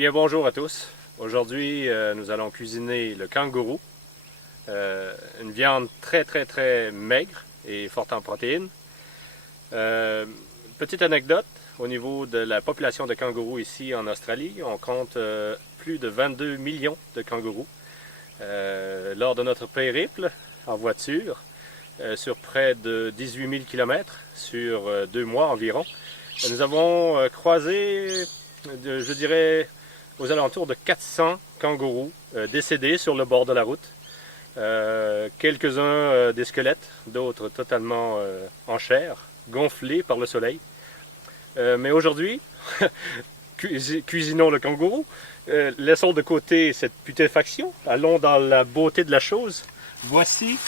bien, bonjour à tous. Aujourd'hui, nous allons cuisiner le kangourou. Une viande très maigre et forte en protéines. Petite anecdote, au niveau de la population de kangourous ici en Australie, on compte plus de 22 millions de kangourous. Lors de notre périple en voiture, sur près de 18 000 km sur 2 mois environ, nous avons croisé, je dirais, aux alentours de 400 kangourous décédés sur le bord de la route. Quelques-uns des squelettes, d'autres totalement en chair, gonflés par le soleil. Mais aujourd'hui, cuisinons le kangourou. Laissons de côté cette putréfaction. Allons dans la beauté de la chose. Voici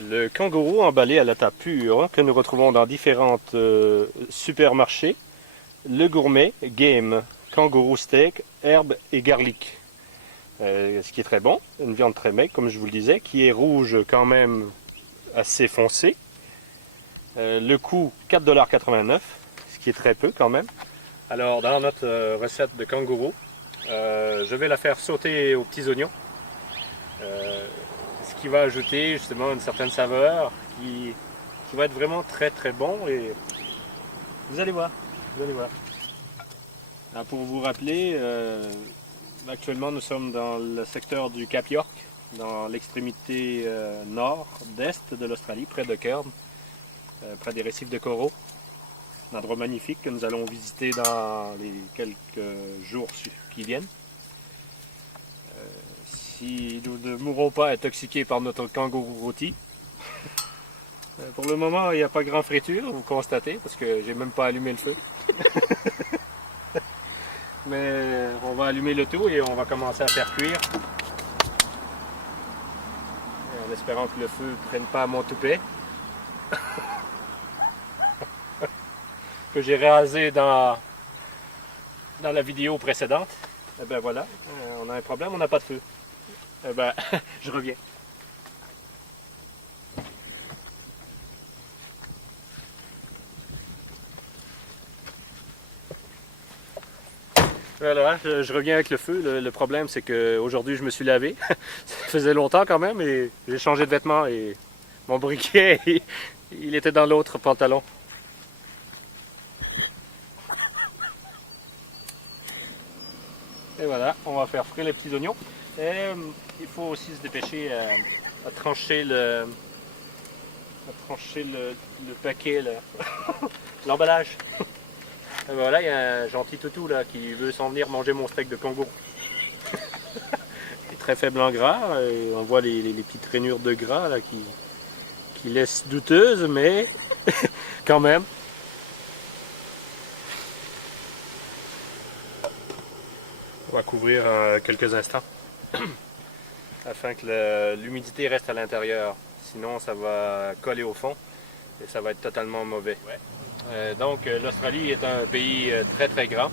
le kangourou emballé à l'état pur que nous retrouvons dans différents supermarchés. Le gourmet Game kangourou steak, herbe et garlic. Ce qui est très bon, une viande très maigre comme je vous le disais, qui est rouge quand même assez foncé. Le coût 4,89 $, ce qui est très peu quand même. Alors dans notre recette de kangourou, je vais la faire sauter aux petits oignons. Ce qui va ajouter justement une certaine saveur qui va être vraiment très bon et vous allez voir, Alors, pour vous rappeler, actuellement nous sommes dans le secteur du Cap York, dans l'extrémité nord-est de l'Australie, près de Cairns, près des récifs de coraux. Un endroit magnifique que nous allons visiter dans les quelques jours qui viennent. Si nous ne mourrons pas intoxiqués par notre kangourou rôti. Pour le moment, il n'y a pas grand friture, vous constatez, parce que j'ai même pas allumé le feu. Mais on va allumer le tout et on va commencer à faire cuire. En espérant que le feu ne prenne pas à mon toupet. Que j'ai rasé dans la vidéo précédente. Et ben voilà, on a un problème, on n'a pas de feu. Eh ben, je reviens. Voilà, je reviens avec le feu. Le problème, c'est qu'aujourd'hui, je me suis lavé. Ça faisait longtemps quand même et j'ai changé de vêtements et mon briquet, il était dans l'autre pantalon. Et voilà, on va faire frire les petits oignons. Et il faut aussi se dépêcher à trancher le paquet, l'emballage. Et voilà, il y a un gentil toutou là qui veut s'en venir manger mon steak de kangourou. Il est très faible en gras, et on voit les petites rainures de gras là qui laissent douteuses, mais quand même. On va couvrir quelques instants afin que l'humidité reste à l'intérieur. Sinon, ça va coller au fond et ça va être totalement mauvais. Donc, l'Australie est un pays très grand.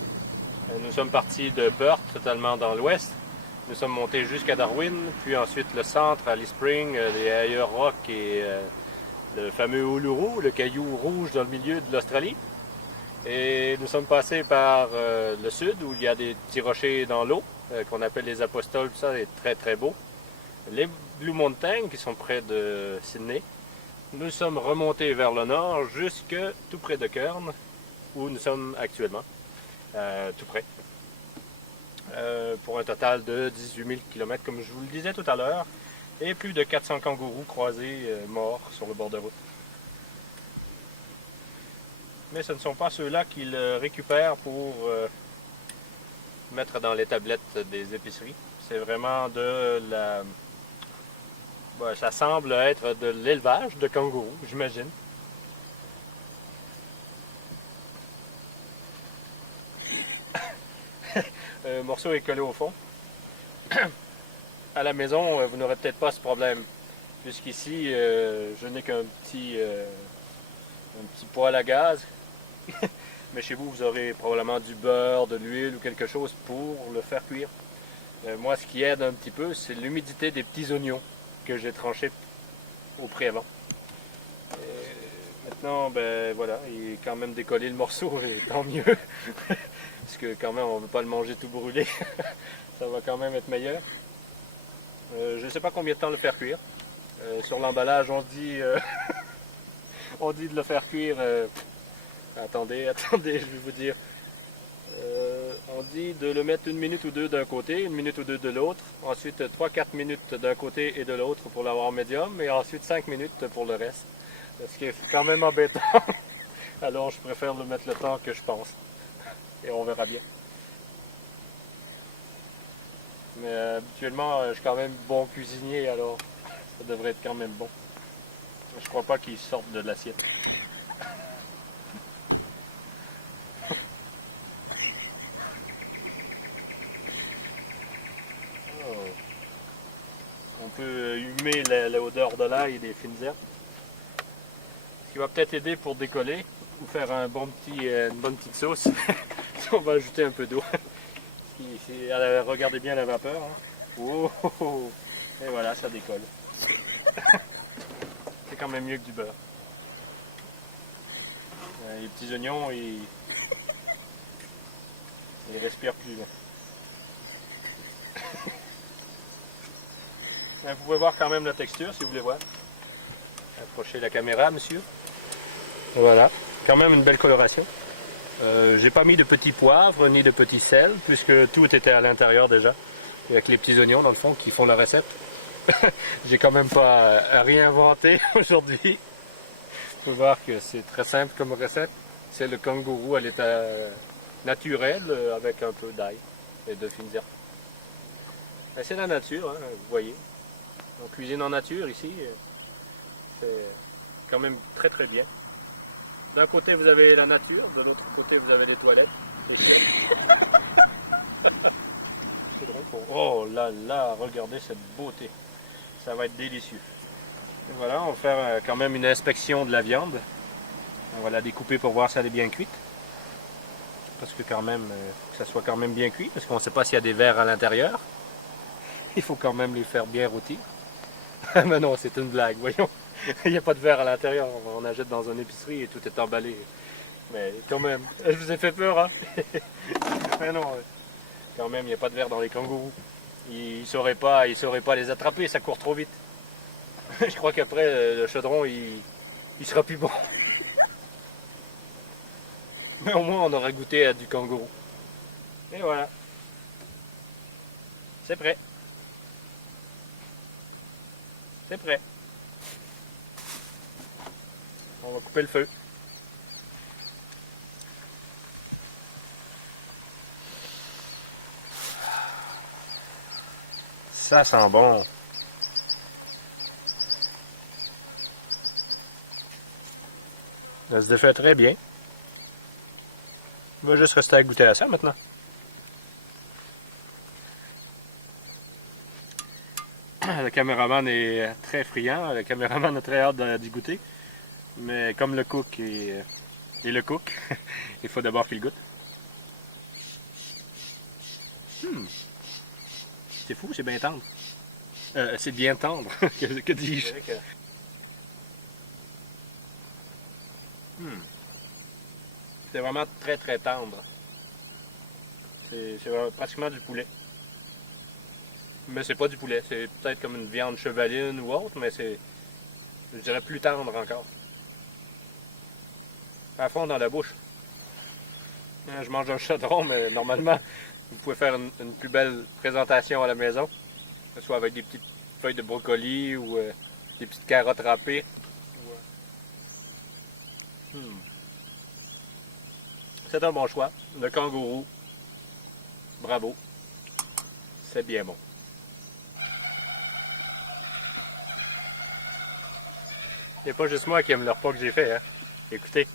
Nous sommes partis de Perth, totalement dans l'ouest. Nous sommes montés jusqu'à Darwin, puis ensuite le centre, Alice Springs, les Ayers Rock et le fameux Uluru, le caillou rouge dans le milieu de l'Australie. Et nous sommes passés par le sud où il y a des petits rochers dans l'eau qu'on appelle les apostoles, tout ça est très beau. Les Blue Mountains qui sont près de Sydney. Nous sommes remontés vers le nord jusque tout près de Cairns où nous sommes actuellement, tout près. Pour un total de 18 000 km comme je vous le disais tout à l'heure et plus de 400 kangourous croisés morts sur le bord de route. Mais ce ne sont pas ceux-là qu'ils récupèrent pour mettre dans les tablettes des épiceries. C'est vraiment de la... Ben, ça semble être de l'élevage de kangourous, j'imagine. Un morceau est collé au fond. À la maison, vous n'aurez peut-être pas ce problème. Puisqu'ici, je n'ai qu'un petit poêle à gaz. Mais chez vous, vous aurez probablement du beurre, de l'huile ou quelque chose pour le faire cuire. Moi, ce qui aide un petit peu, c'est l'humidité des petits oignons que j'ai tranchés au préavant. maintenant, ben voilà, il est quand même décollé le morceau, et tant mieux. Parce que quand même, on ne veut pas le manger tout brûlé. Ça va quand même être meilleur. Je ne sais pas combien de temps le faire cuire. Sur l'emballage, on dit de le faire cuire. Attendez, attendez, je vais vous dire. On dit de le mettre 1 minute ou 2 d'un côté, 1 minute ou 2 de l'autre. Ensuite, 3-4 minutes d'un côté et de l'autre pour l'avoir médium. Et ensuite, 5 minutes pour le reste. Ce qui est quand même embêtant. Alors, je préfère le mettre le temps que je pense. Et on verra bien. Mais habituellement, je suis quand même bon cuisinier, alors ça devrait être quand même bon. Je crois pas qu'il sorte de l'assiette. Oh. On peut humer l'odeur de l'ail et des fines herbes. Ce qui va peut-être aider pour décoller ou faire une bonne petite sauce. On va ajouter un peu d'eau. Regardez bien la vapeur. Hein. Oh, oh, oh. Et voilà, ça décolle. C'est quand même mieux que du beurre. Les petits oignons, ils respirent plus. Vous pouvez voir quand même la texture si vous voulez voir. Approchez la caméra, monsieur. Voilà, quand même une belle coloration. J'ai pas mis de petits poivres ni de petits sels puisque tout était à l'intérieur déjà. Avec les petits oignons dans le fond qui font la recette. J'ai quand même pas rien inventé aujourd'hui. Vous pouvez voir que c'est très simple comme recette. C'est le kangourou à l'état naturel avec un peu d'ail et de fines herbes. C'est la nature, hein, vous voyez. On cuisine en nature ici. C'est quand même très très bien. D'un côté vous avez la nature, de l'autre côté vous avez les toilettes. C'est drôle pour... Oh là là, regardez cette beauté. Ça va être délicieux. Et voilà, on va faire quand même une inspection de la viande. On va la découper pour voir si elle est bien cuite. Parce que quand même, que ça soit quand même bien cuit, parce qu'on ne sait pas s'il y a des vers à l'intérieur. Il faut quand même les faire bien rôtir. Mais non, c'est une blague, voyons. Il n'y a pas de verre à l'intérieur. On achète dans une épicerie et tout est emballé. Mais quand même, je vous ai fait peur, hein? Mais non, quand même, il n'y a pas de verre dans les kangourous. Ils ne sauraient pas les attraper, ça court trop vite. Je crois qu'après, le chaudron, il sera plus bon. Mais au moins, on aura goûté à du kangourou. Et voilà. C'est prêt. C'est prêt. On va couper le feu. Ça sent bon. Ça se défait très bien. On va juste rester à goûter à ça maintenant. Le caméraman est très friand. Le caméraman a très hâte d'y goûter. Mais comme le cook est le cook, il faut d'abord qu'il goûte. C'est fou, c'est bien tendre. C'est bien tendre, que dis-je? C'est vraiment très très tendre. C'est pratiquement du poulet. Mais c'est pas du poulet, c'est peut-être comme une viande chevaline ou autre, mais c'est, je dirais, plus tendre encore. À fond dans la bouche. Je mange un chaudron, mais normalement, vous pouvez faire une plus belle présentation à la maison. Que ce soit avec des petites feuilles de brocoli ou des petites carottes râpées. C'est un bon choix. Le kangourou. Bravo. C'est bien bon. Il n'y a pas juste moi qui aime le repas que j'ai fait. Hein. Écoutez.